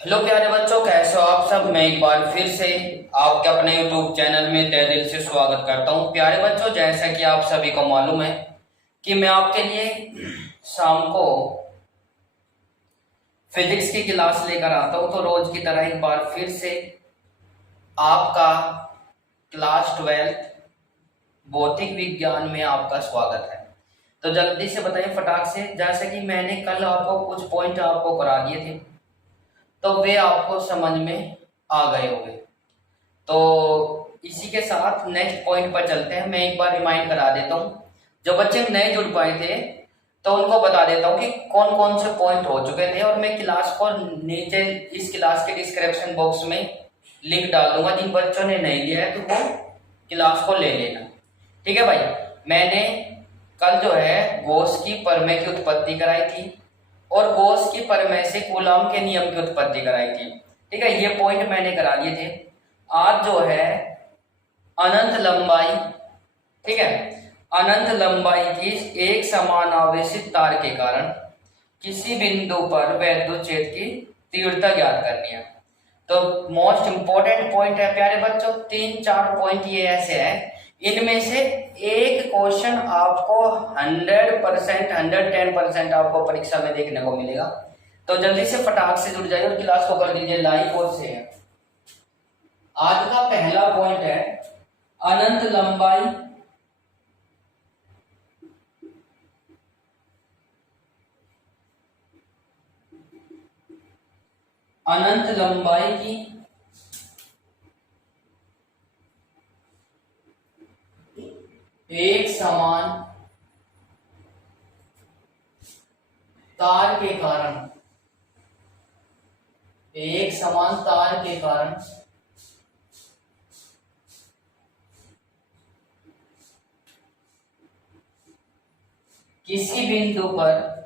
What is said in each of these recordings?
Hello प्यारे बच्चों, कैसे हो आप सब। मैं एक बार फिर से आपके अपने YouTube चैनल में तहे दिल से स्वागत करता हूं। प्यारे बच्चों, जैसा कि आप सभी को मालूम है कि मैं आपके लिए शाम को फिजिक्स की क्लास लेकर आता हूं, तो रोज की तरह एक बार फिर से आपका क्लास 12 भौतिक विज्ञान में आपका स्वागत है। तो जल्दी से बताइए फटाक से, जैसे कि मैंने कल आपको कुछ पॉइंट आपको करा दिए थे तो वे आपको समझ में आ गए होंगे। तो इसी के साथ नेक्स्ट पॉइंट पर चलते हैं। मैं एक बार रिमाइंड करा देता हूँ, जो बच्चे नए जुड़ पाए थे तो उनको बता देता हूँ कि कौन कौन से पॉइंट हो चुके थे, और मैं क्लास को नीचे इस क्लास के डिस्क्रिप्शन बॉक्स में लिंक डाल दूंगा। जिन बच्चों ने नहीं लिया है तो वो क्लास को ले लेना, ठीक है भाई। मैंने कल जो है गॉस की प्रमेय की उत्पत्ति कराई थी और गॉस की प्रमेय से कूलॉम के नियम की उत्पत्ति कराई थी, ठीक है। ये पॉइंट मैंने करा दिए थे। आज जो है अनंत लंबाई, ठीक है, अनंत लंबाई की एक समान आवेशित तार के कारण किसी बिंदु पर वैद्युत क्षेत्र की तीव्रता ज्ञात करनी है। तो मोस्ट इंपोर्टेंट पॉइंट है प्यारे बच्चों, 3-4 पॉइंट ये ऐसे है, इनमें से एक क्वेश्चन आपको 100%, 110% आपको परीक्षा में देखने को मिलेगा। तो जल्दी से फटाक से जुड़ जाइए और क्लास को कर दीजिए लाइव और शेयर। आज का पहला पॉइंट है अनंत लंबाई की एक समान तार के कारण, एक समान तार के कारण किसी बिंदु पर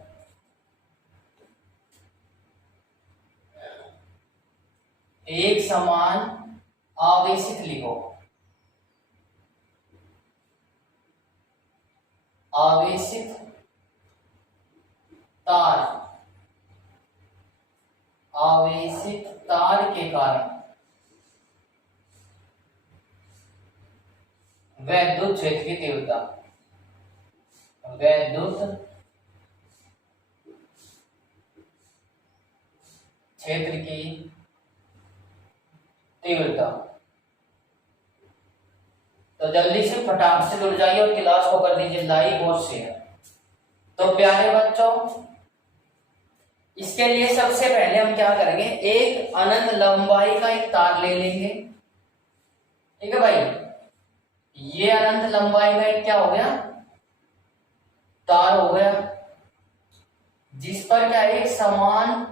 एक समान आवेशित लिखो, आवेशित तार, आवेशित तार के कारण वैद्युत क्षेत्र की तीव्रता, वैद्युत क्षेत्र की तीव्रता। तो जल्दी से फटाक से जुड़ जाइए और क्लास को कर दीजिए लाइक और शेयर। तो प्यारे बच्चों, इसके लिए सबसे पहले हम क्या करेंगे, एक अनंत लंबाई का एक तार ले लेंगे, ठीक है भाई। ये अनंत लंबाई का एक क्या हो गया, तार हो गया, जिस पर क्या एक समान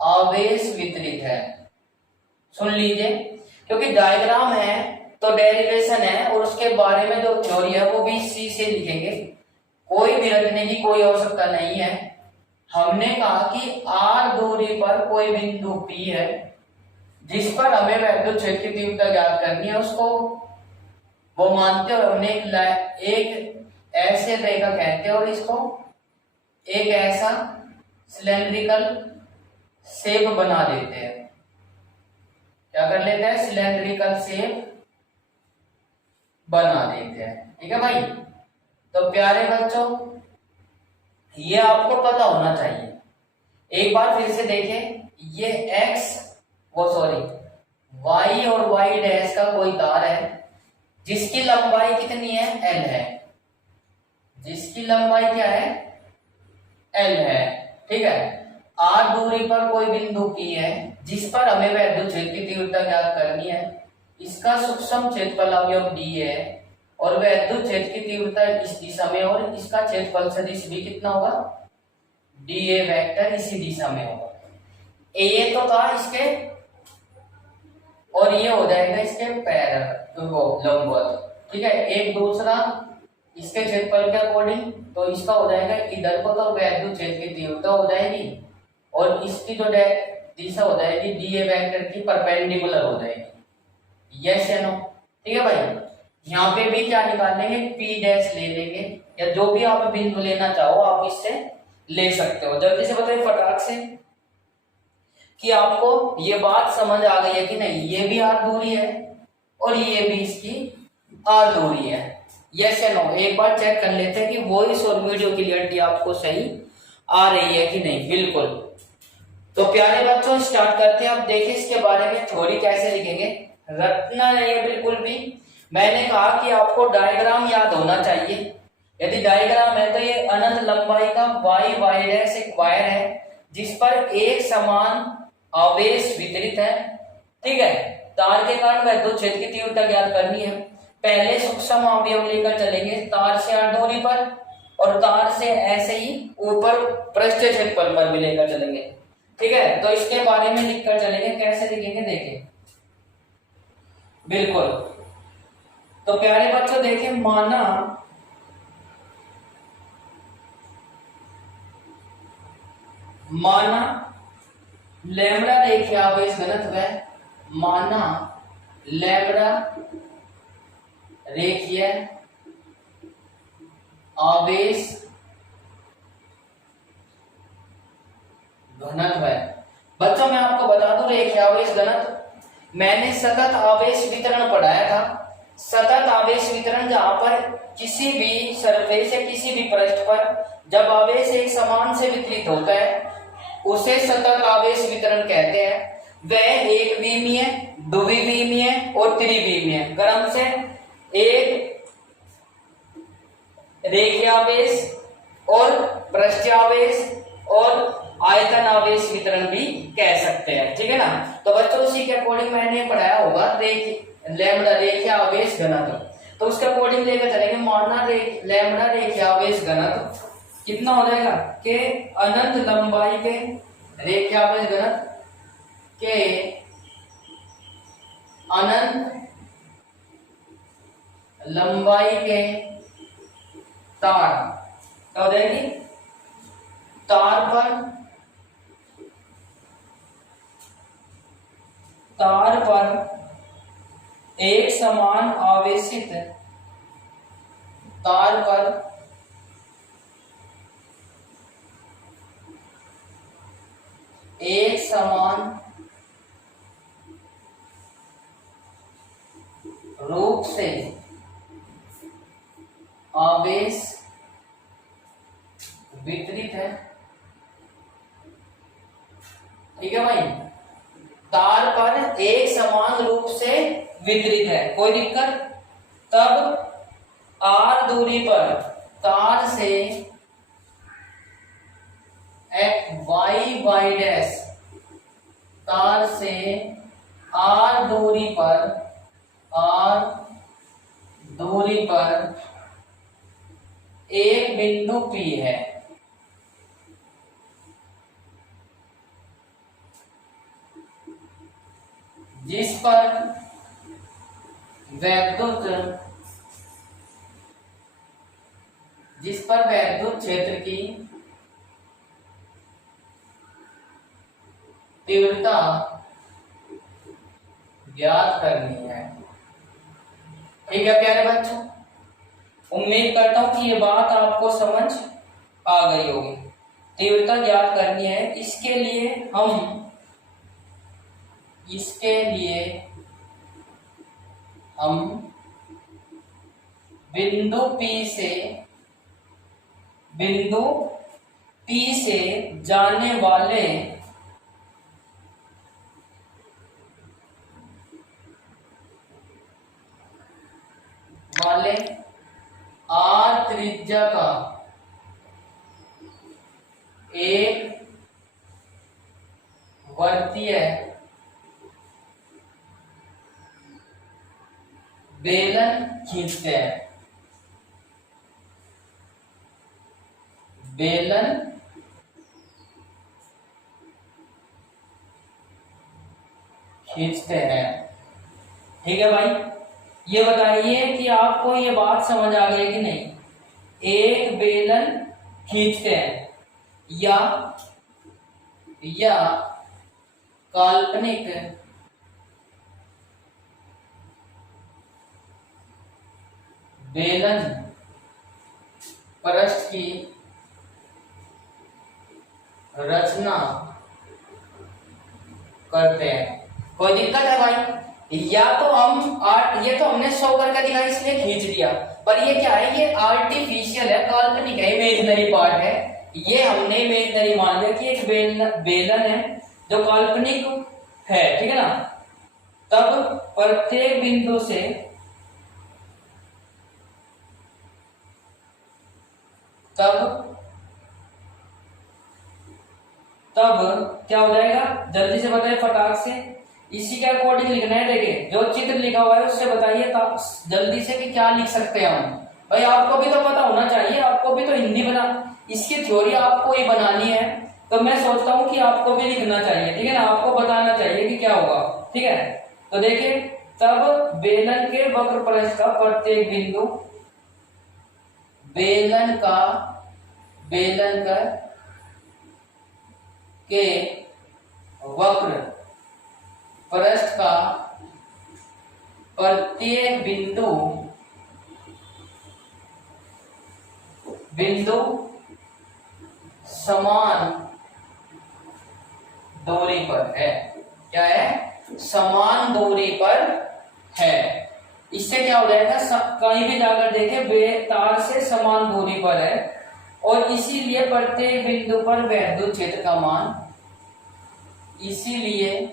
आवेश वितरित है। सुन लीजिए, क्योंकि डायग्राम है तो डेरिवेशन है और उसके बारे में जो थ्योरी है वो भी सी से लिखेंगे, कोई भी रटने की कोई आवश्यकता नहीं है। हमने कहा कि आर दूरी पर कोई बिंदु पी है जिस पर हमें वैद्युत क्षेत्र की तीव्रता ज्ञात करनी है, उसको वो मानते हुए हमने एक ऐसे रेखा कहते हैं और इसको एक ऐसा सिलेंड्रिकल शेप बना देते हैं। क्या कर लेते हैं, सिलेंड्रिकल शेप बना देते हैं, ठीक है भाई। तो प्यारे बच्चों, ये आपको पता होना चाहिए। एक बार फिर से देखें, ये y और y डैश का कोई तार है जिसकी लंबाई कितनी है, l है, जिसकी लंबाई क्या है, l है, ठीक है। r दूरी पर कोई बिंदु P है जिस पर हमें वैद्युत क्षेत्र की तीव्रता ज्ञात करनी है। इसका सूक्ष्म क्षेत्रफल अवयव d है और वैद्युत क्षेत्र की तीव्रता इस दिशा में, और इसका क्षेत्रफल सदिश भी कितना होगा, dA वेक्टर इसी दिशा में होगा। ए तो था इसके और ये हो जाएगा इसके पैरेलल लंबवत, ठीक है। एक दूसरा इसके क्षेत्रफल के अकॉर्डिंग, तो इसका हो जाएगा इधर को तो वैद्युत क्षेत्र की तीव्रता हो जाएगी और इसकी जो दिशा हो जाएगी dA वेक्टर की परपेंडिकुलर हो जाएगी। यस या नो, ठीक है भाई। यहाँ पे भी क्या निकाल लेंगे, P डैश ले लेंगे, या जो भी आप बिंदु लेना चाहो आप इससे ले सकते हो। जल्दी से बताइए फटाक से। कि आपको ये बात समझ आ गई है कि नहीं, ये भी आर दूरी है और ये भी इसकी आर दूरी है। यस या नो, एक बार चेक कर लेते हैं कि वॉइस और वीडियो क्लियरिटी आपको सही आ रही है कि नहीं। बिल्कुल। तो प्यारे बच्चों स्टार्ट करते हैं। अब देखिए इसके बारे में थ्योरी कैसे लिखेंगे, रटना नहीं है बिल्कुल भी। मैंने कहा कि आपको डायग्राम याद होना चाहिए। यदि डायग्राम है तो ये अनंत लंबाई का वाई वाई डैश एक वायर है जिस पर एक समान आवेश वितरित है। ठीक है, तार के कारण विद्युत क्षेत्र की तीव्रता ज्ञात करनी है। पहले सूक्ष्म अवयव लेकर चलेंगे तार से आर दूरी पर और तार से ऐसे ही ऊपर पृष्ठीय क्षेत्रफल पर भी लेकर चलेंगे। ठीक है, तो इसके बारे में लिखकर चलेंगे। कैसे लिखेंगे देखिए। बिल्कुल। तो प्यारे बच्चों देखिए, माना लैम्बडा रेखीय आवेश घनत्व है, माना लैम्बडा रेखीय आवेश घनत्व है। बच्चों मैं आपको बता दूं रेखीय आवेश घनत्व मैंने सतत आवेश वितरण पढ़ाया था। सतत आवेश वितरण जहां पर किसी भी सरफेस या किसी भी पृष्ठ पर जब आवेश एक समान से वितरित होता है उसे सतत आवेश वितरण कहते हैं। वह एक विमीय, द्विविमीय और त्रिविमीय क्रम से एक रेखीय आवेश और पृष्ठीय आवेश और आयतन आवेश वितरण भी कह सकते हैं। ठीक है ना। तो बच्चों उसी के अकॉर्डिंग मैंने पढ़ाया होगा लैम्बडा रेखीय आवेश घनत्व, तो उसके अकॉर्डिंग लेकर चलेंगे। माना लैम्बडा रेखीय आवेश घनत्व कितना हो जाएगा कि अनंत लंबाई के रेखीय आवेश घनत्व के अनंत लंबाई के तार क्या हो जाएगी, तार पर एक समान आवेशित तार पर एक समान रूप से आवेश वितरित है। ठीक है भाई, तार पर एक समान रूप से वितरित है, कोई दिक्कत। तब आर दूरी पर तार से वाई वाई डैश, तार से आर दूरी पर एक बिंदु P है। जिस पर वैद्युत क्षेत्र की तीव्रता ज्ञात करनी है। ठीक है प्यारे बच्चों, उम्मीद करता हूं कि ये बात आपको समझ आ गई होगी। तीव्रता ज्ञात करनी है, इसके लिए हम बिंदु P से जाने वाले आर त्रिज्या का एक वृत्तीय बेलन खींचते हैं। ठीक है भाई, ये बताइए कि आपको ये बात समझ आ गई कि नहीं। एक बेलन खींचते हैं या काल्पनिक बेलन पृष्ठ की रचना करते हैं। कोई दिक्कत है भाई? या तो हम ये तो हमने 100 करके दिखाया इसलिए खींच दिया, पर ये क्या है, ये आर्टिफिशियल है, काल्पनिक है, इमेजिनरी पार्ट है। ये हमने इमेजिनरी मान लिया कि एक बेलन है जो काल्पनिक है, ठीक है ना। तब प्रत्येक बिंदु से तब क्या हो जाएगा, जल्दी से बताइए फटाक से, इसी के अकॉर्डिंग लिखना है। देखिए जो चित्र लिखा हुआ है उससे बताइए जल्दी से कि क्या लिख सकते हैं हम। भाई आपको भी तो पता होना चाहिए, आपको भी तो हिंदी बना, इसकी थ्योरी आपको ही बनानी है, तो मैं सोचता हूं कि आपको भी लिखना चाहिए, ठीक है ना, आपको बताना चाहिए कि क्या होगा, ठीक है। तो देखिए तब बेलन के वक्र प्रस्थ का प्रत्येक बिंदु, बेलन का के वक्र प्रस्थ का प्रत्येक बिंदु समान दूरी पर है। क्या है? समान दूरी पर है। इससे क्या हो जाएगा, कहीं भी जाकर देखे तार से समान दूरी पर है, और इसीलिए प्रत्येक बिंदु पर वैद्युत क्षेत्र का मान, इसीलिए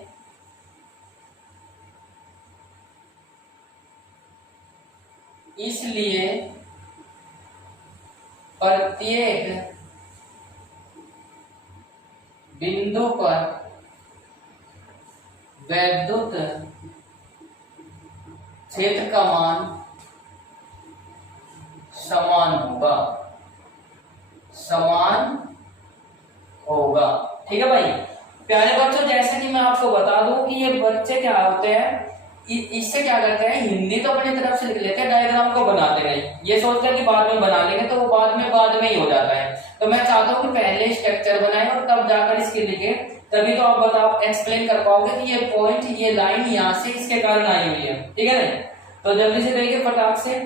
प्रत्येक बिंदु पर वैद्युत क्षेत्र का मान समान होगा, ठीक है भाई। प्यारे बच्चों, जैसे कि मैं आपको बता दूं कि ये बच्चे क्या होते हैं, इससे क्या करते हैं, हिंदी तो अपनी तरफ से लिख लेते हैं, डायग्राम को बनाते नहीं, ये सोचते हैं कि बाद में बना लेंगे, तो वो बाद में ही हो जाता है। तो मैं चाहता हूँ कि पहले स्ट्रक्चर बनाए और तब जाकर इसके लिखे, तभी तो आप एक्सप्लेन कर पाओगे कि ये पॉइंट, ये लाइन यहाँ से इसके कारण आई हुई है, ठीक है ना। तो जल्दी से देखिए फटाक से,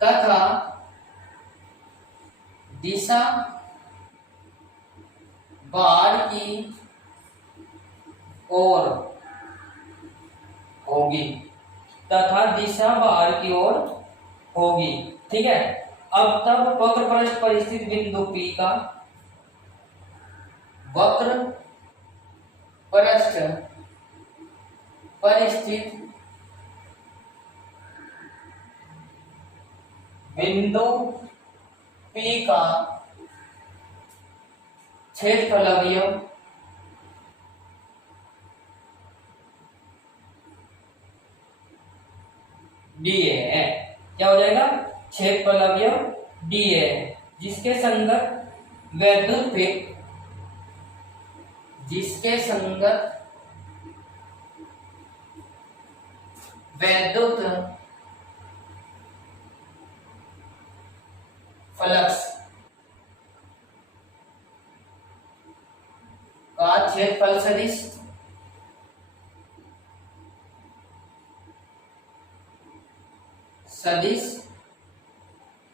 तथा दिशा बाहर की ओर होगी, ठीक है। अब तब वक्र प्रस्थ पर स्थित बिंदु P का वक्र प्रस्थ पर स्थित बिंदु P का क्षेत्रफल अवयव dA है। क्या हो जाएगा? क्षेत्रफल अवयव dA है, जिसके संगत वैद्युत फ्लक्स का क्षेत्रफल सदिश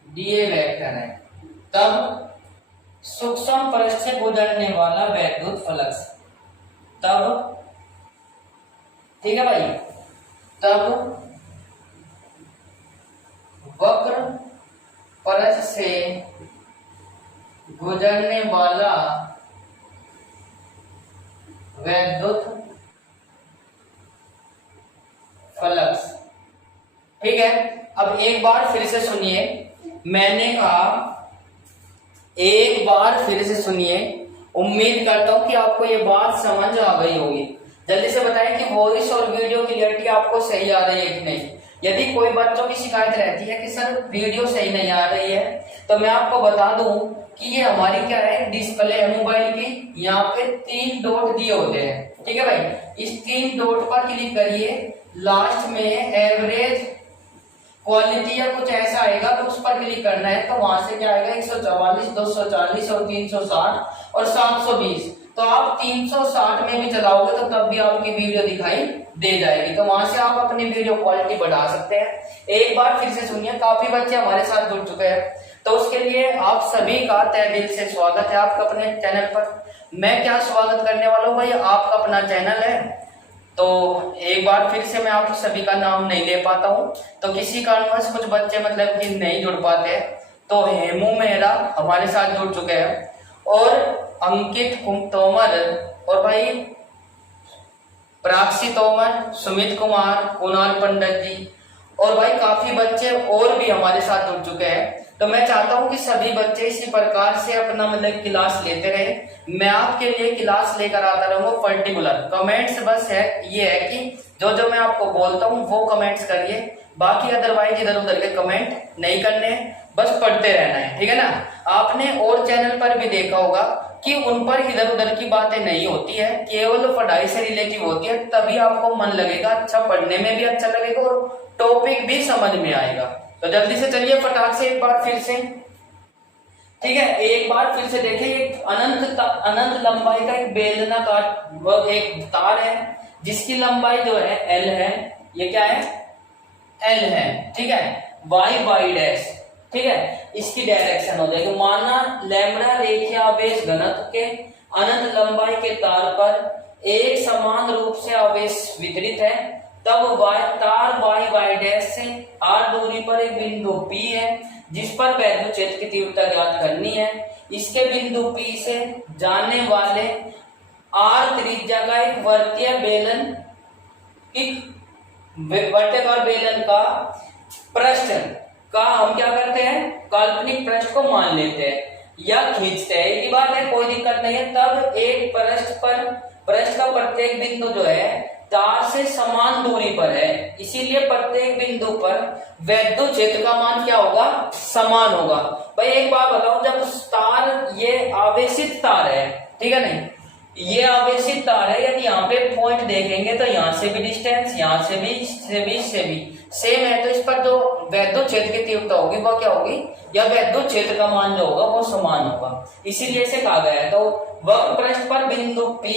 dA वेक्टर है। तब सूक्ष्म पृष्ठ से गुजरने वाला वैद्युत फ्लक्स, तब ठीक है भाई, तब वक्र पृष्ठ से गुजरने वाला वैद्युत फ्लक्स, ठीक है। अब एक बार फिर से सुनिए, मैंने कहा एक बार फिर से सुनिए, उम्मीद करता हूं कि आपको ये बात समझ आ गई होगी। जल्दी से बताएं कि वॉइस और वीडियो क्लियरिटी आपको सही आ रही है कि नहीं। यदि कोई बच्चों की शिकायत रहती है कि सर वीडियो सही नहीं आ रही है, तो मैं आपको बता दूं कि ये हमारी क्या है, डिस्प्ले है मोबाइल की, यहाँ पे 3 डॉट दिए होते हैं, ठीक है भाई। इस 3 डॉट पर क्लिक करिए, लास्ट में एवरेज क्वालिटी या कुछ ऐसा आएगा, तो उस पर क्लिक करना है। तो वहां से क्या आएगा, 144, 240 और 360 और 720। तो आप 360 में भी चलाओगे तो तब भी आपकी वीडियो दिखाई दे जाएगी। तो वहां से आप अपनी वीडियो क्वालिटी बढ़ा सकते हैं। एक बार फिर से सुनिए, काफी बच्चे हमारे साथ जुड़ चुके हैं। तो उसके लिए आप सभी का तहे दिल से स्वागत है आपका अपने चैनल पर। मैं क्या स्वागत करने वाला हूँ भाई, आपका अपना चैनल है तो एक बार फिर से मैं आप सभी का नाम नहीं ले पाता हूँ, तो किसी कारणवश कुछ बच्चे मतलब कि नहीं जुड़ पाते, तो हेमू मेहरा हमारे साथ जुड़ चुके हैं और अंकित तोमर और भाई प्राक्षी तोमर, सुमित कुमार, कुणाल पंडित जी और भाई काफी बच्चे और भी हमारे साथ जुड़ चुके हैं। तो मैं चाहता हूं कि सभी बच्चे इसी प्रकार से अपना मतलब क्लास लेते रहे। मैं आपके लिए क्लास लेकर आता रहूंगा पर्टिकुलर। कमेंट्स बस है ये है कि जो जो मैं आपको बोलता हूँ वो कमेंट्स करिए, बाकी अदरवाइज इधर उधर के कमेंट नहीं करने, बस पढ़ते रहना है, ठीक है ना। आपने और चैनल पर भी देखा होगा कि उन पर इधर उधर की बातें नहीं होती है, केवल पढ़ाई से रिलेटिव होती है, तभी आपको मन लगेगा, अच्छा पढ़ने में भी अच्छा लगेगा और टॉपिक भी समझ में आएगा। तो जल्दी से चलिए फटाक से एक बार फिर से, ठीक है, एक बार फिर से देखिए। एक अनंत लंबाई का एक बेलनाकार एक तार है जिसकी लंबाई जो है एल है, ये क्या है एल है, ठीक है, वाई वाई डैश, ठीक है, इसकी डायरेक्शन हो जाएगी। माना लैम्बडा रेखीय आवेश घनत्व के अनंत लंबाई के तार पर एक समान रूप से आवेश वितरित है, तब तार वाई वाई डैश से आर दूरी पर एक बिंदु P है जिस पर वैद्युत क्षेत्र की तीव्रता ज्ञात करनी है। इसके बिंदु P से जाने वाले आर त्रिज्या का एक वर्तियाकार बेलन का पृष्ठ का हम क्या करते हैं, काल्पनिक पृष्ठ को मान लेते हैं या खींचते हैं, ये बात है, कोई दिक्कत नहीं है। तब एक पृष्ठ का प्रत्येक बिंदु जो है तार से समान दूरी पर है, इसीलिए प्रत्येक बिंदु पर वैद्युत क्षेत्र का मान क्या होगा, समान होगा। भाई एक बात बताओ, जब तार ये आवेशित तार है, ठीक है नहीं, ये आवेशित तार है, यदि यहाँ पे पॉइंट देखेंगे तो यहाँ से भी डिस्टेंस, यहाँ से भी सेम है, तो इस पर जो वैद्युत क्षेत्र की तीव्रता होगी वो क्या होगी, या वैद्युत क्षेत्र का मान जो होगा वो समान होगा, इसीलिए इसे कहा गया है। तो वक्र पृष्ठ पर बिंदु P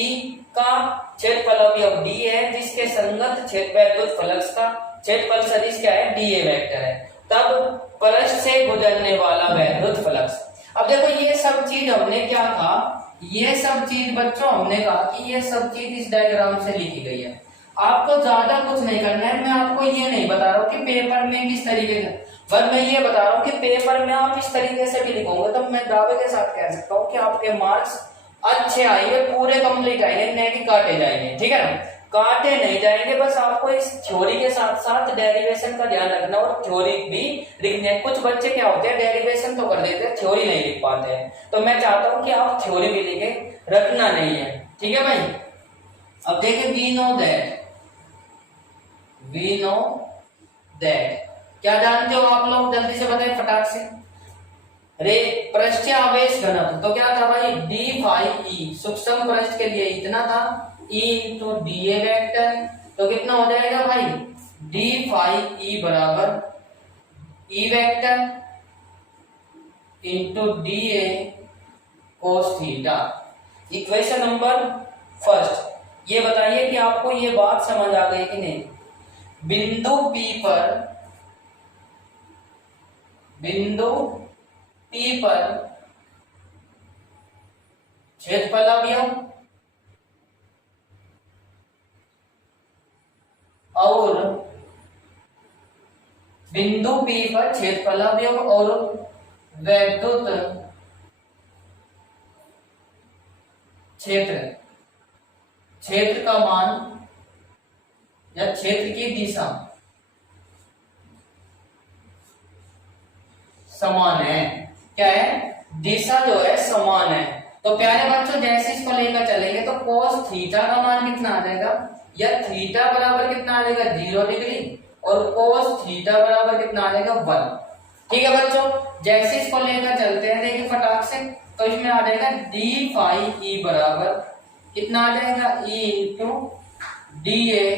का क्षेत्रफल अवयव D है जिसके संगत क्षेत्र वैद्युत फ्लक्स का क्षेत्रफल सदिश क्या है, dA वेक्टर है, तब पृष्ठ से गुजरने वाला वैद्युत फ्लक्स। अब देखो ये सब चीज हमने क्या कहा, ये सब चीज बच्चों हमने कहा कि ये सब चीज इस डायग्राम से लिखी गई है। आपको ज्यादा कुछ नहीं करना है, मैं आपको ये नहीं बता रहा हूँ कि पेपर में किस तरीके से, पर मैं ये बता रहा हूँ कि पेपर में आप इस तरीके से भी लिखोगे तो मैं दावे के साथ कह सकता हूँ कि आपके मार्क्स अच्छे आएंगे, पूरे कंप्लीट आएंगे, नहीं कि काटे जाएंगे, ठीक है ना, काटे नहीं जाएंगे। बस आपको इस थ्योरी के साथ साथ डेरिवेशन का ध्यान रखना और थ्योरी भी लिखनी है। कुछ बच्चे क्या होते हैं, डेरिवेशन तो कर देते हैं, थ्योरी नहीं लिख पाते हैं, तो मैं चाहता हूं कि आप थ्योरी भी लिखे, रखना नहीं है, ठीक है भाई। अब देखिए वी नो दैट क्या जानते हो आप लोग, जल्दी से बताएं फटाक से। पृष्ठीय आवेश घनत्व तो क्या था भाई, डी फाई ई, सूक्ष्म पृष्ठ के लिए इतना था, E इंटू डी ए वेक्टर, तो कितना हो जाएगा भाई, डी फाई ई बराबर E vector into d A cos theta. Equation number first, ये बताइए कि आपको ये बात समझ आ गई कि नहीं। बिंदु P पर क्षेत्रफल अवयव और बिंदु P पर क्षेत्रफल अवयव और वैद्युत क्षेत्र का मान या क्षेत्र की दिशा समान है। क्या है, दिशा जो है समान है। तो प्यारे बच्चों जैसे इसको लेकर चलेंगे तो cos थीटा का मान कितना आ जाएगा, या थीटा बराबर कितना आ जाएगा 0 डिग्री और cos थीटा बराबर कितना आ जाएगा 1। ठीक है बच्चों, जैसे इसको लेकर चलते हैं देखिए फटाक से, तो इसमें आ जाएगा डी फाई ई बराबर कितना आ जाएगा, e into d A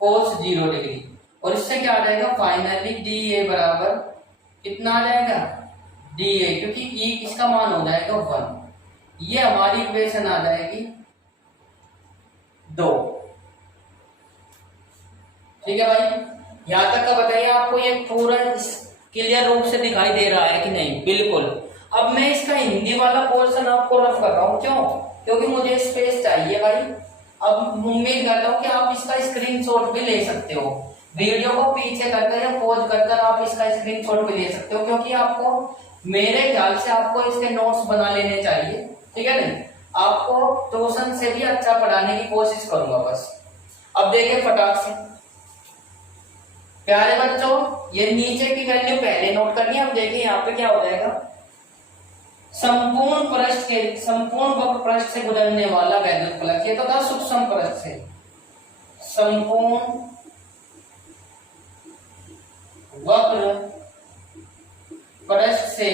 cos 0 degree, और इससे क्या आ जाएगा फाइनली डी ए बराबर कितना आ जाएगा डी ए, क्योंकि ई इसका मान हो जाएगा 1। ये हमारी इक्वेशन आ जाएगी 2। ठीक है भाई, यहां तक का बताइए आपको ये पूरा क्लियर रूप से दिखाई दे रहा है कि नहीं? बिल्कुल। अब मैं इसका हिंदी वाला पोर्शन आपको रफ कर रहा हूँ, क्यों? क्योंकि मुझे स्पेस चाहिए भाई। अब उम्मीद करता हूँ कि आप इसका स्क्रीनशॉट भी ले सकते हो, वीडियो को पीछे करकर या पॉज कर आप इसका स्क्रीनशॉट भी ले सकते हो, क्योंकि आपको मेरे ख्याल से आपको इसके नोट्स बना लेने चाहिए, ठीक है नहीं? आपको ट्यूशन से भी अच्छा पढ़ाने की कोशिश करूंगा बस। अब देखिए फटाक से प्यारे बच्चों, ये नीचे की वैल्यू पहले नोट करनी है। अब देखिए यहाँ पे क्या हो जाएगा, संपूर्ण वक्र पृष्ठ से गुजरने वाला वैद्युत फलक, ये तो था सूक्ष्म पृष्ठ से, संपूर्ण वक्र पृष्ठ से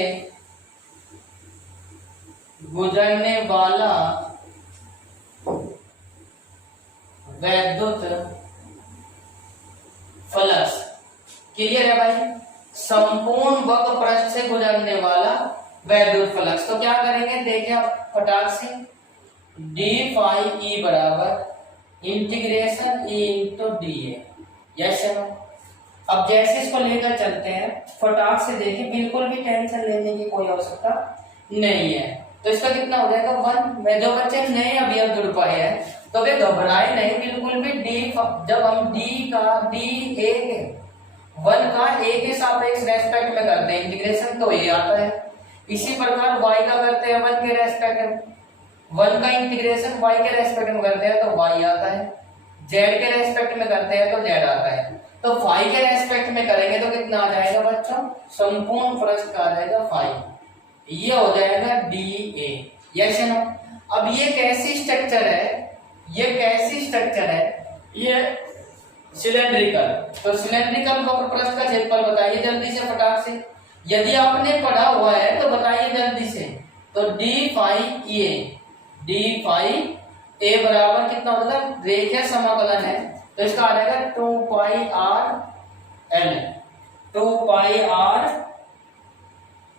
गुजरने वाला वैद्युत फलक। क्लियर है भाई? संपूर्ण वक्र पृष्ठ से गुजरने वाला वैद्युत फलक। तो क्या करेंगे, देखिए आप फटाक से, डी फाई ई बराबर इंटीग्रेशन ई इंटू डी ए। यस। अब जैसे इसको लेकर चलते हैं फटाक से, देखिए बिल्कुल भी टेंशन लेने की कोई आवश्यकता नहीं है। तो इसका कितना हो जाएगा 1। मैं जो बच्चे नए अभी अब जुड़ पाए हैं तो वे घबराए नहीं बिल्कुल भी। डी जब हम डी ए के 1 का ए के सापेक्ष रेस्पेक्ट में करते हैं इंटीग्रेशन तो ये आता है। इसी प्रकार y का करते हैं 1 के रेस्पेक्ट में, 1 का इंटीग्रेशन y के रेस्पेक्ट में करते हैं तो y आता है, z के रेस्पेक्ट में करते हैं तो z आता है। तो फाई के रेस्पेक्ट में करेंगे तो कितना आ जाएगा बच्चों, संपूर्ण पृष्ठ का आ जाएगा फाई, ये हो जाएगा डी ए। Yes no. अब ये कैसी स्ट्रक्चर है, ये कैसी स्ट्रक्चर है, ये सिलेंड्रिकल। तो सिलेंड्रिकल वक्र पृष्ठ का क्षेत्रफल बताइए जल्दी से फटाक से, यदि आपने पढ़ा हुआ है तो बताइए जल्दी से। तो डी फाई ए बराबर कितना होता है, रेखीय समाकलन है तो इसका आ जाएगा 2 पाई आर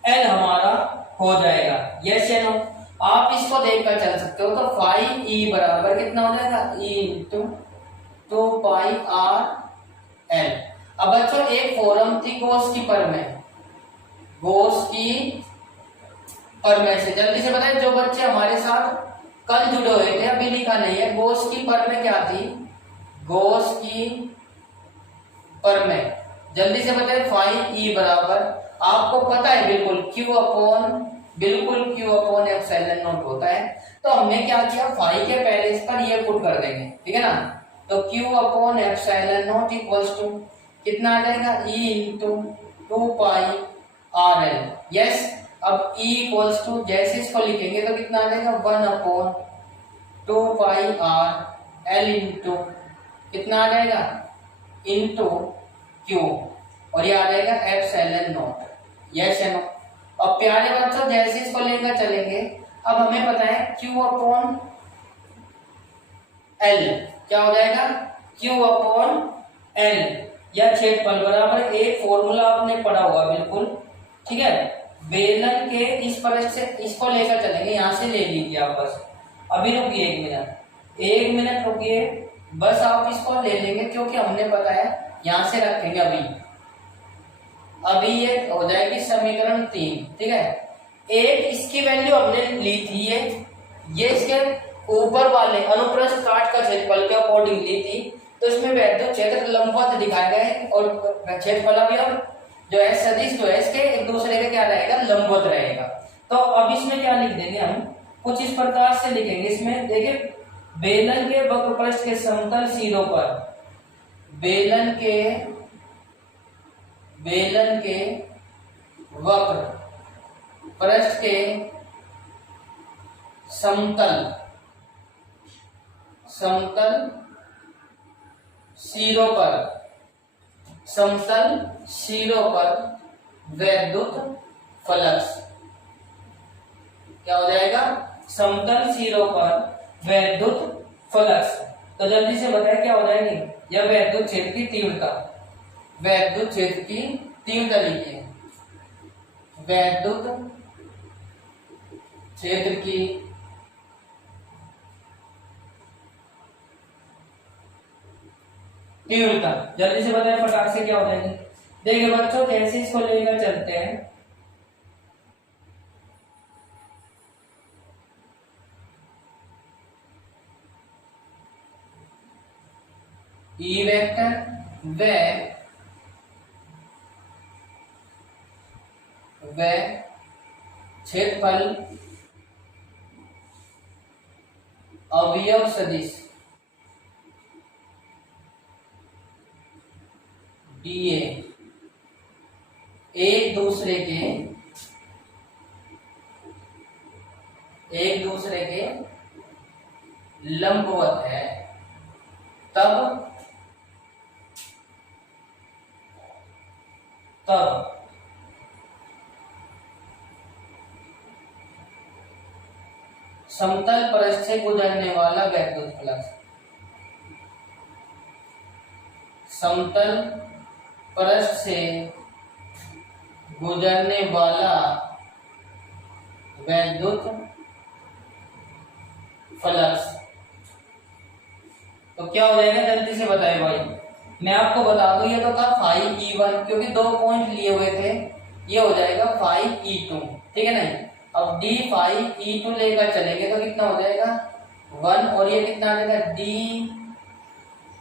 एल हमारा हो जाएगा। यस या नो? आप इसको देखकर चल सकते हो। तो फाई ई बराबर कितना हो जाएगा, e into 2 pi r L. अब बच्चों एक फॉर्म थी गोस की परमेय, गोस की परमेय से जल्दी से बताइए, जो बच्चे हमारे साथ कल जुड़े हुए थे, अभी लिखा नहीं है, गोस की परमेय क्या थी, गोस की परमेय जल्दी से बताइए। फाई ई बराबर आपको पता है बिल्कुल क्यू अपॉन एप्सिलॉन नॉट होता है। तो हमने क्या किया, फाई के पहले इस पर ये पुट कर देंगे, ठीक है ना? तो q upon epsilon naught equals to कितना आ जाएगा, e into 2 pi r l. Yes. अब ई इक्वल्स टू जैसे इसको लिखेंगे तो कितना आ जाएगा 1 upon 2 pi r L into कितना आ जाएगा, इंटू क्यू, और ये आ जाएगा एप्सिलॉन नॉट। यस या नो? अब प्यारे बच्चों जैसे इसको लेकर चलेंगे, अब हमें पता है क्यू अपॉन एल क्या हो जाएगा, क्यू अपॉन एल या क्षेत्रफल बराबर एक फॉर्मूला आपने पढ़ा हुआ बिल्कुल, ठीक है? बेलन के इस पृष्ठ से इसको लेकर चलेंगे, यहां से ले लीजिए आप बस। अभी रुकिए 1 मिनट रुकिए बस, आप इसको ले लेंगे क्योंकि हमने पता है यहां से रखेंगे। अभी ये हो जाएगी समीकरण 3, ठीक है? एक इसकी वैल्यू हमने ली थी, ये इसके ऊपर वाले अनुप्रस्थ काट का क्षेत्रफल के अकॉर्डिंग ली थी, तो इसमें वैद्युत क्षेत्र लंबवत दिखाए गए और क्षेत्रफल भी अब जो है सदिश जो है इसके एक दूसरे के क्या रहेगा, लंबवत रहेगा। तो अब इसमें क्या लिख देंगे हम, कुछ इस प्रकार से लिखेंगे। इसमें देखिए बेलन के वक्र पृष्ठ के समतल सिरों पर, बेलन के वक्र पृष्ठ के समतल सिरों पर वैद्युत फलक क्या हो जाएगा, समतल सिरों पर वैद्युत फलक। तो जल्दी से बताएं क्या हो जाएगी, यह वैद्युत क्षेत्र की तीव्रता, वैद्युत क्षेत्र की तीव्रता लिखिए, वैद्युत क्षेत्र की तीव्रता। जल्दी से बताएं फटाक से क्या हो जाएगी, देखिए बच्चों कैसे इसको लेकर चलते हैं। ई वेक्टर व क्षेत्रफल अवयव सदिश डीए एक दूसरे के लंबवत है, तब समतल पृष्ठ से गुजरने वाला वैद्युत फ्लक्स, समतल पृष्ठ से गुजरने वाला वैद्युत फ्लक्स, तो क्या हो जाएगा जल्दी से बताए भाई। मैं आपको बता दूं ये तो था फाइव E1, क्योंकि 2 पॉइंट लिए हुए थे, ये हो जाएगा 5E2, ठीक है नहीं। अब D5E2 लेकर चलेंगे तो कितना हो जाएगा 1, और ये कितना आ जाएगा DE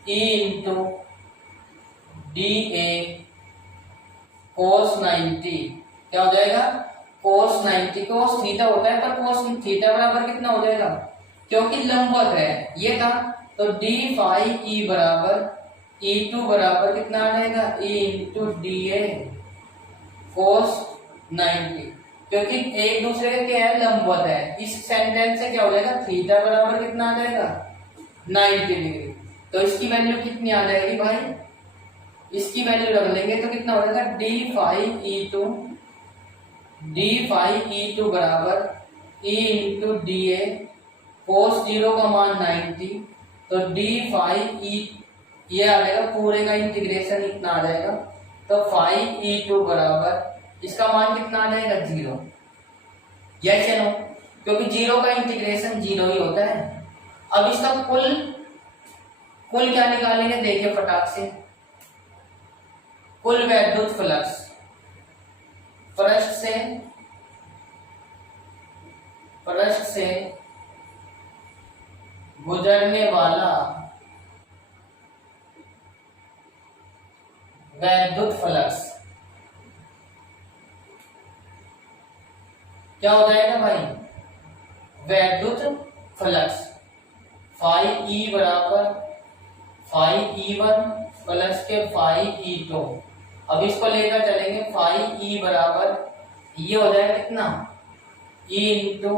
इंटू DA cos 90, क्या हो जाएगा cos 90। cos थीटा होता है पर cos थीटा बराबर कितना हो जाएगा, क्योंकि लंबवत है ये था, तो D5E बराबर E2 बराबर कितना आ जाएगा E इंटू DA cos 90, क्योंकि एक दूसरे के क्या है लंबवत है। इस सेंटेंस से क्या हो जाएगा थीटा बराबर कितना आ जाएगा 90 डिग्री। तो इसकी वैल्यू कितनी आ जाएगी भाई, इसकी वैल्यू रख लेंगे तो कितना हो जाएगा D5E2 बराबर E इंटू DA cos 0 का मान 90, तो D5E ये आ जाएगा पूरे का इंटीग्रेशन इतना आ जाएगा, तो 5E2 बराबर इसका मान कितना आ जाएगा 0। यस या नो, क्योंकि 0 का इंटीग्रेशन 0 ही होता है। अब इसका कुल क्या निकालेंगे, देखिए फटाक से, कुल वैद्युत फ्लक्स पृष्ठ से गुजरने वाला वैद्युत फ्लक्स क्या हो जाएगा भाई, वैद्युत फ्लक्स 5E बराबर 5E1 प्लस के 5E2। अब इसको लेकर चलेंगे 5E बराबर ये हो जाएगा कितना E इंटू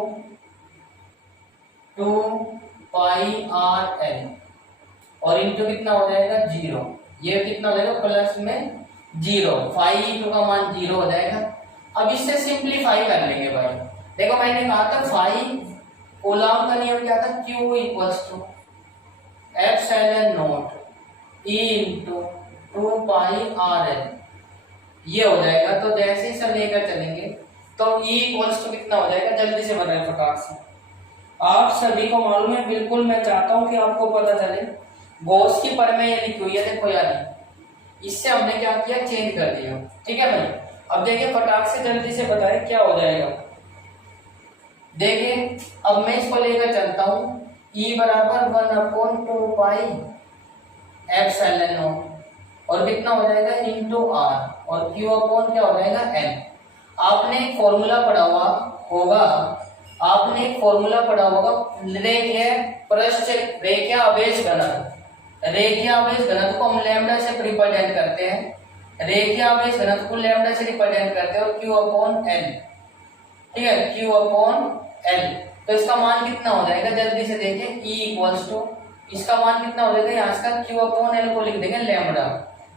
2πRL, और इंटू कितना हो जाएगा 0, ये कितना हो जाएगा प्लस में 0, 5E2 का मान 0 हो जाएगा। अब इससे सिंप्लीफाई कर लेंगे भाई। देखो मैंने कहा था 5 कूलॉम का नियम क्या था, Q equals to epsilon naught E into 2πRL, ये हो जाएगा। तो जैसे ही सब लेकर चलेंगे तो E इक्वल्स टू कितना हो जाएगा, जल्दी से बताएं फटाक से। आप सभी को मालूम है, बिल्कुल मैं चाहता हूं कि आपको पता चले। गॉस की प्रमेय ये लिखी हुई है, देखो यार इससे हमने क्या किया, चेंज कर दिया, ठीक है भाई। अब देखिए फटाक से जल्दी से बताएं क्या हो जाएगा। देखिए अब मैं इसको लेकर चलता हूं, E बराबर 1/2π एप्सिलॉन नॉट, और कितना हो जाएगा इंटू R, और Q अपॉन क्या हो जाएगा N। आपने एक फॉर्मूला पढ़ा होगा, रेखीय पृष्ठ रेखीय आवेश घनत्व को हम लैम्डा से रिप्रेजेंट करते हैं, रेखीय आवेश घनत्व को लैम्डा से रिप्रेजेंट करते हैं, और Q अपॉन L, ठीक है Q अपॉन L। तो इसका मान कितना हो जाएगा, जल्दी से देखिए E इक्वल्स टू, इसका मान कितना हो जाएगा, यहाँ का Q अपॉन L को लिख देंगे लैम्डा,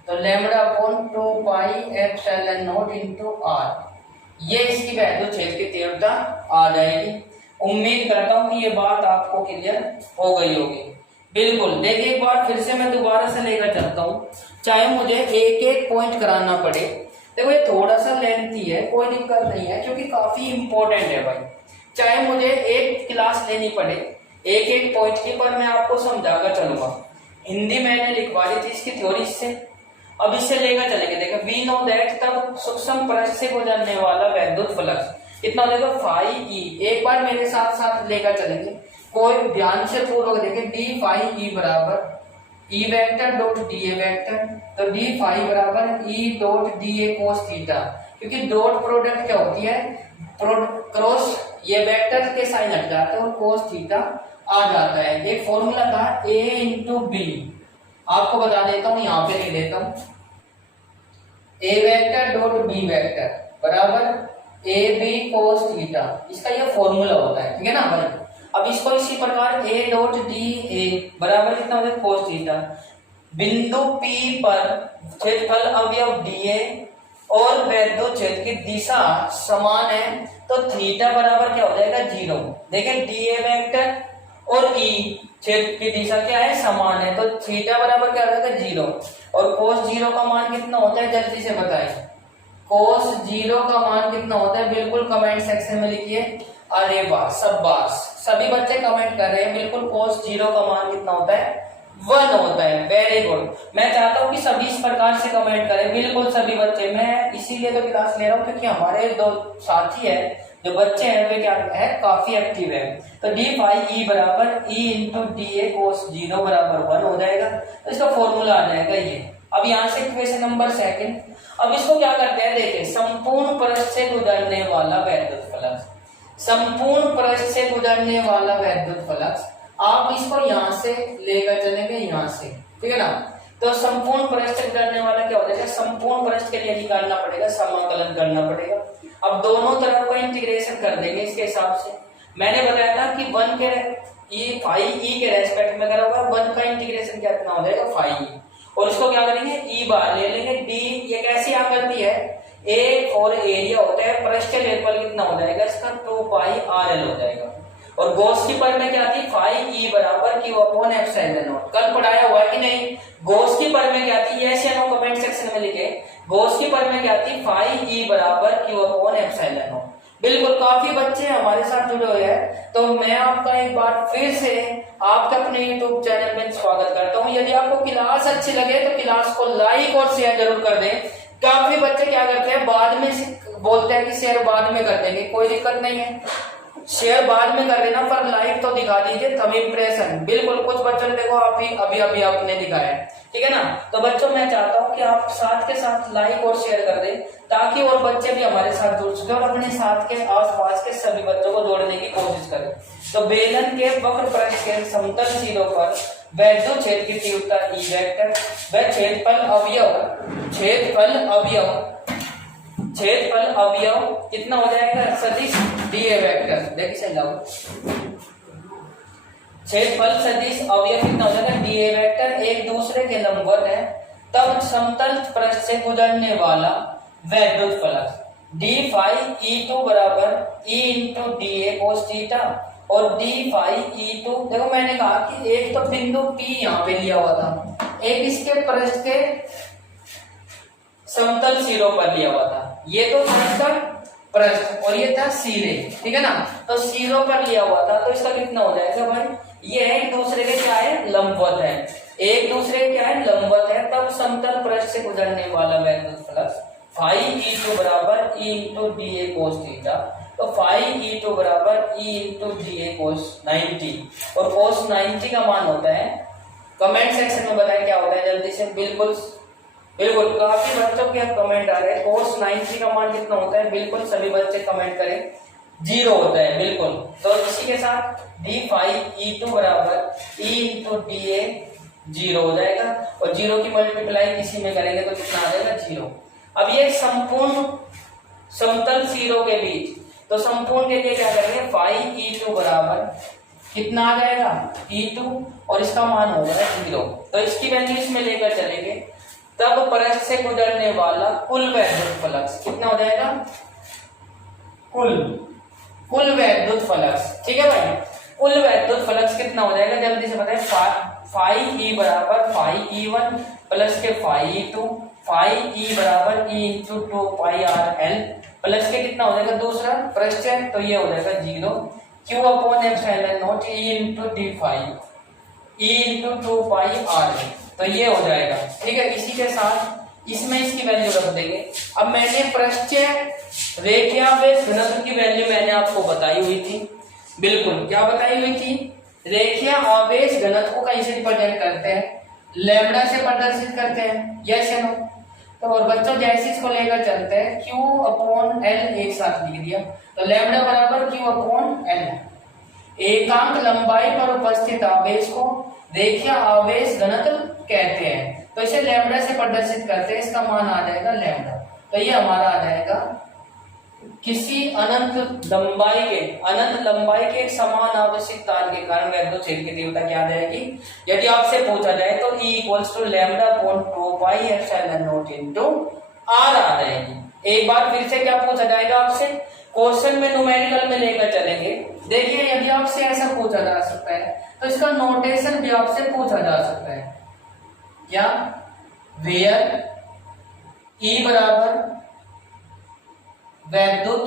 तो lambda upon 2π epsilon naught into R, ये इसकी वैद्युत क्षेत्र की तीव्रता आ जाएगी। उम्मीद करता हूँ कि ये बात आपको क्लियर हो गई होगी। बिल्कुल, देखिए एक बार फिर से मैं दोबारा से लेकर चलता हूँ, चाहे मुझे एक एक पॉइंट कराना पड़े। देखो ये थोड़ा सा लेंथी है, कोई दिक्कत नहीं है, क्योंकि काफी इंपॉर्टेंट है भाई। चाहे मुझे एक क्लास लेनी पड़े एक एक पॉइंट की, पर मैं आपको समझाकर चलूंगा। हिंदी मैंने लिखवा दी थी इसकी थ्योरी से, अब इससे लेकर चलेंगे, देखो वी नो दैट, तब सूक्ष्म पृष्ठ से गुजरने वाला वैद्युत फ्लक्स कितना हो जाएगा फाई ई। एक बार मेरे साथ साथ लेकर चलेंगे, कोई ध्यान से पूर्वक देखें, डी फाई ई बराबर E vector dot D A vector, तो डी फाई बराबर E dot D A cos theta, क्योंकि डॉट प्रोडक्ट क्या होती है, क्रॉस ये वेक्टर के साइन हट जाते हैं और कोस थीटा आ जाता है। एक फॉर्मूला था ए इंटू बी, आपको बता देता हूं, यहां पे लिख देता हूं, ए वेक्टर डॉट बी वेक्टर बराबर ए बी कोस थीटा, इसका ये फॉर्मूला होता है, ठीक है ना भाई। अब इसको इसी प्रकार ए डॉट डी ए बराबर कितना हो जाएगा कोस थीटा, बिंदु पी पर क्षेत्रफल अवयव डीए और वैद्युत क्षेत्र की दिशा समान है, तो थीटा बराबर क्या हो जाएगा 0। देखिए डीए वेक्टर और ई क्षेत्र की दिशा क्या है समान है, तो थीटा बराबर क्या हो जाएगा 0। और कोस 0 का मान कितना होता है जल्दी से बताएं, कोस 0 का मान कितना होता है, बिल्कुल कमेंट सेक्शन में लिखिए। अरे वाह, शाबाश, सभी बच्चे कमेंट कर रहे हैं, बिल्कुल कोस 0 का मान कितना होता है 1 होता है, वेरी गुड। मैं चाहता हूं कि सभी इस प्रकार से कमेंट करें, बिल्कुल सभी बच्चे, मैं इसीलिए तो क्लास ले रहा हूं क्योंकि हमारे दो साथी है जो बच्चे हैं वे क्या है काफी एक्टिव है। तो डी फाई ई बराबर ई इंटू डी ए कोस 0 बराबर 1 हो जाएगा, तो इसका फॉर्मूला आ जाएगा ये। अब यहाँ से क्वेश्चन नंबर 2, अब इसको क्या करते हैं, देखिए संपूर्ण पृष्ठ से गुजरने वाला वैद्युत फ्लक्स, संपूर्ण पृष्ठ से गुजरने वाला वैद्युत फ्लक्स, आप इसको यहां से लेकर चलेंगे यहां से, ठीक है ना। तो संपूर्ण पृष्ठ से गुजरने वाला क्या हो जाएगा, संपूर्ण पृष्ठ के लिए निकालना पड़ेगा, समाकलन करना पड़ेगा। अब दोनों तरफ का इंटीग्रेशन कर देंगे इसके हिसाब से। मैंने बताया था कि 1 के ई फाई ई के रेस्पेक्ट में करा होगा, 1 का इंटीग्रेशन कितना हो जाएगा फाई ई, और इसको क्या करेंगे ई बार ले लेंगे। डी ये कैसी आकृति है, ए और एरिया होता है, पृष्ठ क्षेत्रफल कितना हो जाएगा इसका 2 पाई आर एल हो जाएगा। और गॉस की पर में क्या थी फाई ई बराबर क्यू अपॉन एप्सिलॉन नॉट, कल पढ़ाया हुआ है कि नहीं। गॉस की पर में क्या थी, यस या नो कमेंट सेक्शन में लिखे। गॉस की पर में क्या थी फाई ई बराबर क्यू अपॉन एप्सिलॉन नॉट। बिल्कुल काफी बच्चे हमारे साथ जुड़े हुए हैं, तो मैं आपका एक बार फिर से आपके अपने YouTube चैनल में स्वागत करता हूं। यदि आपको क्लास अच्छी लगे तो क्लास को लाइक और शेयर जरूर कर दें। काफी बच्चे क्या करते हैं बाद में बोलते हैं कि शेयर बाद में कर देंगे, कोई दिक्कत नहीं है, शेयर बाद में कर देना, पर लाइक तो दिखा दीजिए, थंब इंप्रेशन। बिल्कुल कुछ बच्चों ने देखो अभी अभी आपने दिखाया है, ठीक है ना। तो बच्चों मैं चाहता हूं कि आप साथ के साथ लाइक और शेयर कर दें ताकि और बच्चे भी हमारे साथ जुड़ सके और अपने साथ के आसपास के सभी बच्चों को जोड़ने की कोशिश करें। तो बेलन के वक्र पृष्ठ के समतल सिरों पर वैद्युत क्षेत्र की तीव्रता ई वेक्टर व क्षेत्रफल अवयव कितना हो जाएगा सदिश डी ए वेक्टर, देखिए क्षेत्रफल सदिश अवयव कितना हो जाएगा डी ए वेक्टर एक दूसरे के लंबवत है, तब समतल पृष्ठ से गुजरने वाला वैद्युत flux d phi E two बराबर E into d A cos theta और डी फाई ई टू। देखो मैंने कहा कि एक तो बिंदु पी यहाँ पे लिया हुआ था, एक इसके पृष्ठ के समतल सिरों पर लिया हुआ था, ये तो था पृष्ठ और ये था सिरे, ठीक है ना। तो सिरों पर लिया हुआ था, तो इसका कितना हो जाएगा भाई, ये एक दूसरे के क्या है लंबवत है, एक दूसरे के क्या है लंबवत है, तब समतल पृष्ठ से गुजरने वाला वैद्युत फ्लक्स फाई ई टू बराबर E into d A cos theta. तो फाई ई टू बराबर ई इंटू डी ए कोस 90, और कोस 90 का मान होता है, कमेंट सेक्शन में बताएं क्या होता है जल्दी से। बिल्कुल काफी बच्चों के कमेंट आ रहे हैं, कोस 90 का मान कितना होता है, बिल्कुल सभी बच्चे कमेंट करें 0 होता है, बिल्कुल। तो इसी के साथ डी फाई ई टू बराबर ई इंटू डी ए 0 हो जाएगा, और 0 की मल्टीप्लाई किसी में करेंगे तो कितना आ जाएगा 0। अब ये संपूर्ण समतल सिरों के बीच, तो संपूर्ण के लिए क्या करेंगे फाई ई टू बराबर कितना आ जाएगा E2 और इसका मान होगा 0, तो इसकी वैल्यू इसमें लेकर चलेंगे, तब पृष्ठ से गुजरने वाला कुल वैद्युत फ्लक्स कितना हो जाएगा, कुल वैद्युत फ्लक्स, ठीक है भाई। कुल वैद्युत फ्लक्स कितना हो जाएगा जल्दी से बताएं, फाई ई बराबर फाई ई1 प्लस के फाई ई2, फाई ई बराबर E into 2 pi r L plus के कितना हो जाएगा दूसरा पृष्ठ है, तो ये हो जाएगा 0 q upon epsilon naught e into d phi e into 2 pi r, तो ये हो जाएगा, ठीक है। इसी के साथ इसमें इसकी वैल्यू रख देंगे। अब मैंने पृष्ठीय रेखीयावेश घनत्व की वैल्यू मैंने आपको बताई हुई थी, बिल्कुल क्या बताई हुई थी, रेखीय आवेश घनत्व को कहीं से रिप्रेजेंट करते हैं, लैम्बडा से प्रदर्शित करते हैं, यस या नो। तो और बच्चों जैसे इसको लेकर चलते हैं, Q अपॉन L एक साथ लिख दिया, तो लैम्बडा बराबर Q अपॉन L। एकांक लंबाई पर उपस्थित आवेश को रेखीय आवेश घनत्व कहते हैं, तो इसे लैम्बडा से प्रदर्शित करते हैं, इसका मान आ जाएगा लैम्बडा। तो ये हमारा आ जाएगा किसी अनंत लंबाई के एक समान आवेशित तार के कारण वैद्युत क्षेत्र की तीव्रता क्या आ जाएगी। यदि आपसे पूछा जाए तो E equals to lambda upon 2 pi epsilon naught into R आ जाएगी। एक बार फिर से क्या पूछा जाएगा आपसे, क्वेश्चन में न्यूमेरिकल में लेकर चलेंगे। देखिए यदि आपसे ऐसा पूछा जा सकता है तो इसका नोटेशन भी आपसे पूछा जा सकता है, क्या, वेयर E बराबर वैद्युत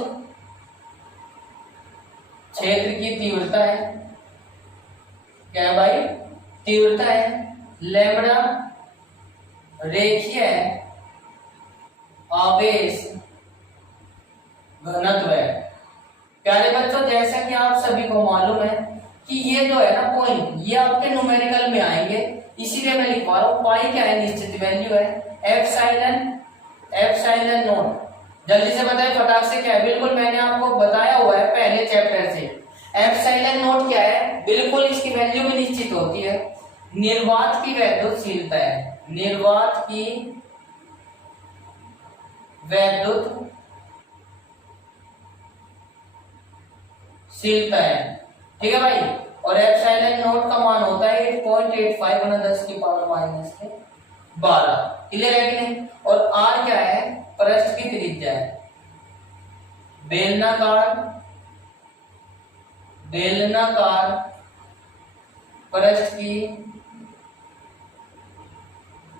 क्षेत्र की तीव्रता है, क्या है भाई, तीव्रता है, लैम्बडा रेखीय आवेश घनत्व है। प्यारे बच्चों जैसा कि आप सभी को मालूम है कि ये जो है ना पॉइंट, ये आपके न्यूमेरिकल में आएंगे, इसीलिए मैं लिखवा रहा हूं। पाई क्या है, निश्चित वैल्यू है, एप्सिलॉन नॉट। जल्दी से बताएं फटाक से क्या है, बिल्कुल मैंने आपको बताया हुआ है पहले चैप्टर से। एप्सिलॉन नॉट क्या है, बिल्कुल इसकी वैल्यू भी निश्चित होती है, निर्वात की वैद्युतशीलता है, निर्वात की वैद्युतशीलता है, ठीक है भाई। और एप्सिलॉन नॉट का मान होता है 8.85 × 10⁻⁻12। क्लियर है कि नहीं। और R क्या है, पृष्ठ की त्रिज्या है, बेलनाकार पृष्ठ की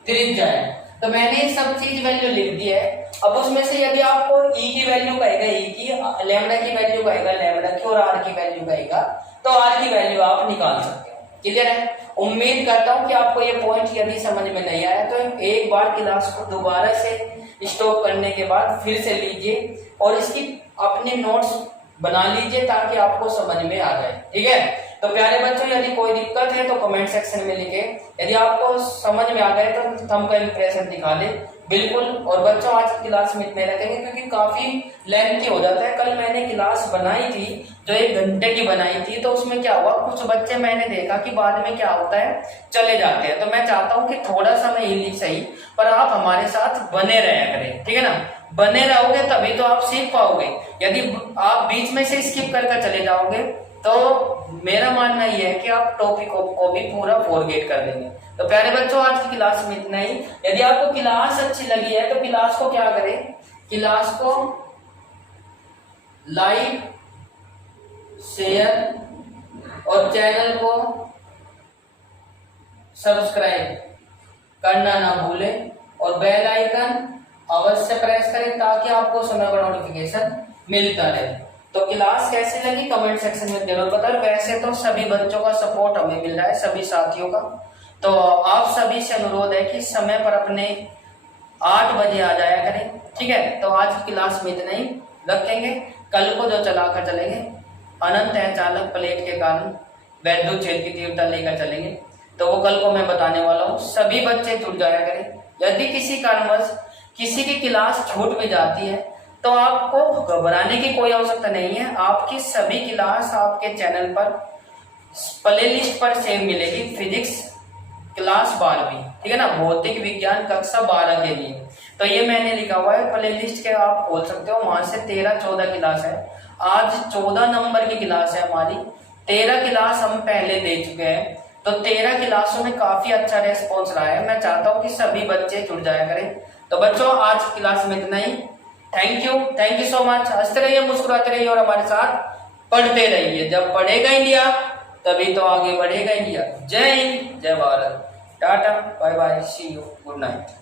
त्रिज्या है। तो मैंने सब चीज वैल्यू लिख दी है। अब उसमें से यदि आपको E की वैल्यू कहेगा E की, लैम्बडा की वैल्यू कहेगा लैम्बडा की, और R की वैल्यू कहेगा तो R की वैल्यू आप निकाल सकते हो। क्लियर है। उम्मीद करता हूं कि आपको ये पॉइंट यदि समझ में नहीं आया तो एक बार क्लास को दोबारा से स्टॉप करने के बाद फिर से लीजिए और इसकी अपने नोट्स बना लीजिए ताकि आपको समझ में आ जाए, ठीक है। तो प्यारे बच्चों यदि कोई दिक्कत है तो कमेंट सेक्शन में लिखे, यदि आपको समझ में आ गए तो थंब का इंप्रेशन दिखा दे, बिल्कुल। और बच्चों आज की क्लास में इतने रखेंगे क्योंकि काफी लेंथी हो जाता है। कल मैंने क्लास बनाई थी जो 1 घंटे की बनाई थी, तो उसमें क्या हुआ, कुछ बच्चे मैंने देखा कि बाद में क्या होता है, चले जाते हैं। तो मैं चाहता हूँ कि थोड़ा सा मैं हिंदी सही पर आप हमारे साथ बने रहा करें, ठीक है ना। बने रहोगे तभी तो आप सीख पाओगे। यदि आप बीच में से स्किप करके चले जाओगे तो मेरा मानना यह है कि आप टॉपिक को भी पूरा फॉरगेट कर देंगे। तो प्यारे बच्चों आज की क्लास में इतना ही। यदि आपको क्लास अच्छी लगी है तो क्लास को क्या करें, क्लास को लाइक, शेयर और चैनल को सब्सक्राइब करना ना भूलें और बेल आइकन अवश्य प्रेस करें ताकि आपको समय पर नोटिफिकेशन मिलता रहे। तो क्लास कैसी लगी कमेंट सेक्शन में जरूर बताएं। वैसे तो सभी बच्चों का सपोर्ट हमें मिल रहा है, सभी साथियों का। तो आप सभी से अनुरोध है कि समय पर अपने 8 बजे आ जाया करें, ठीक है। तो आज की क्लास में इतना ही रखेंगे। कल को जो चलाकर चलेंगे अनंत है चालक प्लेट के कारण वैद्युत क्षेत्र की तीव्रता लेकर चलेंगे, तो वो कल को मैं बताने वाला हूँ। सभी बच्चे जुड़ जाया करें। यदि किसी कारणवश किसी की क्लास छूट भी जाती है तो आपको घबराने की कोई आवश्यकता नहीं है। आपकी सभी क्लास आपके चैनल पर प्लेलिस्ट पर सेव मिलेगी। फिजिक्स क्लास 12वीं, ठीक है ना, भौतिक विज्ञान कक्षा 12 के लिए। तो ये मैंने लिखा हुआ है प्लेलिस्ट के, आप खोल सकते हो। वहां से 13-14 क्लास है। आज 14 नंबर की क्लास है हमारी। 13 क्लास हम पहले दे चुके हैं, तो 13 क्लासों में काफी अच्छा रेस्पॉन्स रहा है। मैं चाहता हूँ कि सभी बच्चे जुड़ जाया करें। तो बच्चों आज क्लास में इतना ही। Thank you so much. हंसते रहिए, मुस्कुराते रहिए और हमारे साथ पढ़ते रहिए। जब पढ़ेगा इंडिया तभी तो आगे बढ़ेगा इंडिया। जय हिंद, जय Bharat, tata, bye bye, see you, good night.